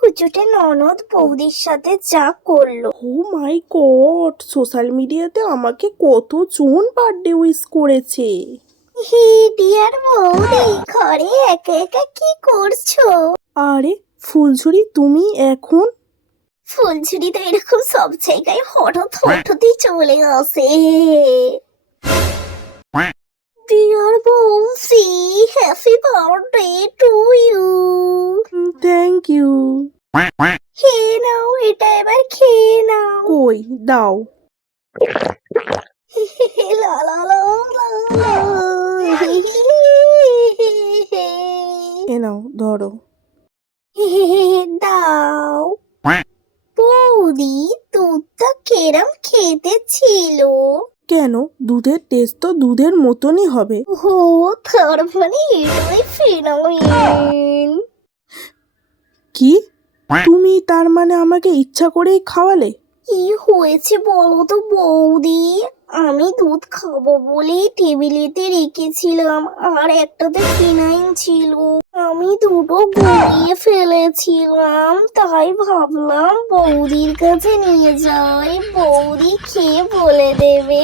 কুচুটে ননদ বৌদির সাথে যা করলো। ও মাই গড, সোশ্যাল মিডিয়াতে আমাকে কতজন বার্থডে উইশ করেছে। হি ডিয়ার বৌদি, ঘরে একা একা কি করছো? আরে ফুলঝুরি, তুমি এখন? ফুলঝুরি তো এরকম সব জায়গায় হঠাৎ হঠাৎই চলে আসে। ডিয়ার বৌদি, happy birthday to you. Thank you. খেয়ে নাও, এটা এবার খেয়ে নাও। কই দাও। লা লা লা লা লা। এ নাও ধরো। দাও। বৌদি, দুধটা কেরম খেতে ছিল? কেন, দুধের টেস্ট তো দুধের মতনই হবে। ও, তার মানে এটাই ফিনোমিন। কি? তুমি তার মানে আমাকে ইচ্ছা করেই খাওয়ালে? কি হয়েছে বলো তো বৌদি? আমি দুধ খাবো বলে টেবিলেতে রেখেছিলাম, আর একটাতে ফিনাইল ছিল। আমি দুটো গড়িয়ে ফেলেছিলাম, তাই ভাবলাম বৌদির কাছে নিয়ে যাই, বৌদি খেয়ে বলে দেবে।